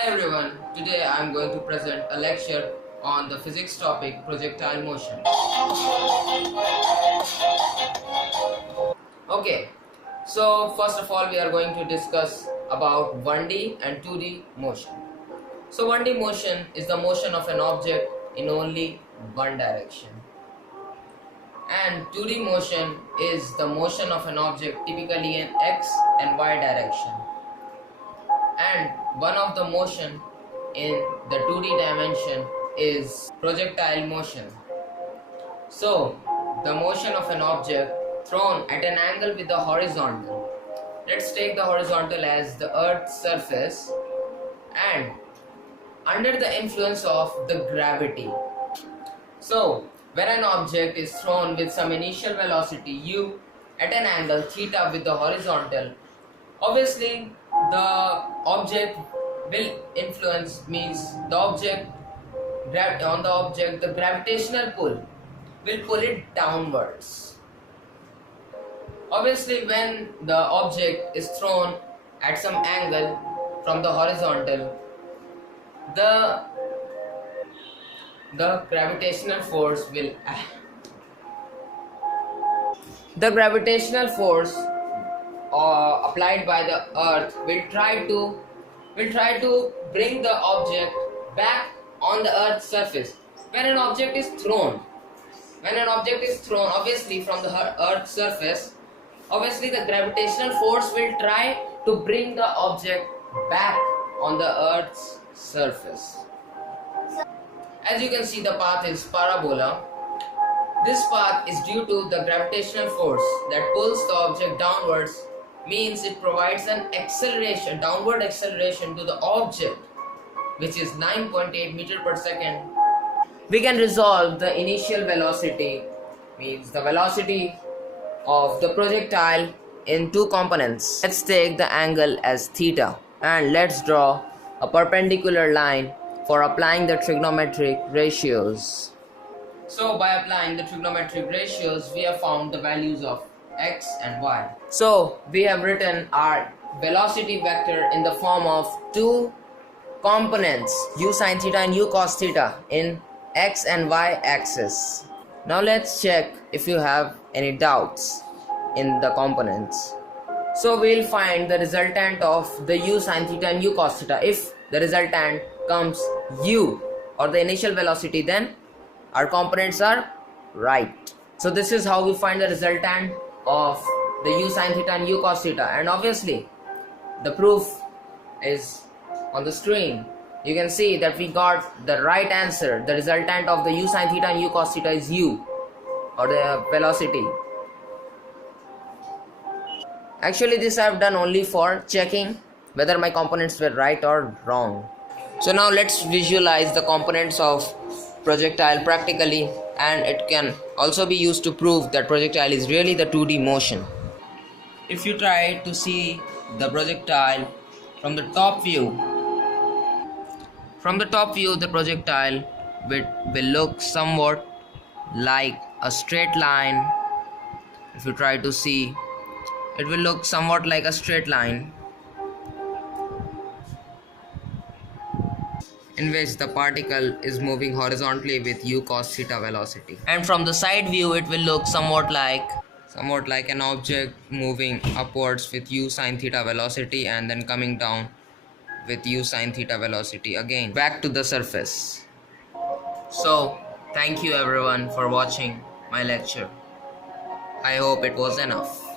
Hi everyone, today I am going to present a lecture on the physics topic projectile motion. Okay, so first of all we are going to discuss about 1D and 2D motion. So 1D motion is the motion of an object in only one direction. And 2D motion is the motion of an object typically in X and Y direction. And one of the motion in the 2D dimension is projectile motion. So the motion of an object thrown at an angle with the horizontal. Let's take the horizontal as the Earth's surface and under the influence of the gravity. So when an object is thrown with some initial velocity u at an angle theta with the horizontal, obviously the object will influence, means the object the gravitational pull will pull it downwards. Obviously when the object is thrown at some angle from the horizontal, the gravitational force will applied by the earth will try to bring the object back on the earth's surface. When an object is thrown obviously from the earth's surface, obviously the gravitational force will try to bring the object back on the earth's surface. As you can see, the path is parabola. This path is due to the gravitational force that pulls the object downwards, means it provides an acceleration, downward acceleration to the object, which is 9.8 meter per second. We can resolve the initial velocity, means the velocity of the projectile, in two components. Let's take the angle as theta and let's draw a perpendicular line for applying the trigonometric ratios. So by applying the trigonometric ratios, we have found the values of x and y. So we have written our velocity vector in the form of two components, u sin theta and u cos theta, in x and y axis. Now let's check if you have any doubts in the components. So we'll find the resultant of the u sin theta and u cos theta. If the resultant comes u, or the initial velocity, then our components are right. So this is how we find the resultant of the u sin theta and u cos theta, and obviously the proof is on the screen. You can see that we got the right answer. The resultant of the u sin theta and u cos theta is u, or the velocity. Actually this I have done only for checking whether my components were right or wrong. So now let's visualize the components of projectile practically, and it can also be used to prove that projectile is really the 2D motion. If you try to see the projectile from the top view, the projectile will look somewhat like a straight line. If you try to see, it will look somewhat like a straight line in which the particle is moving horizontally with u cos theta velocity. And from the side view, it will look somewhat like an object moving upwards with u sin theta velocity and then coming down with u sin theta velocity again back to the surface. So thank you everyone for watching my lecture. I hope it was enough.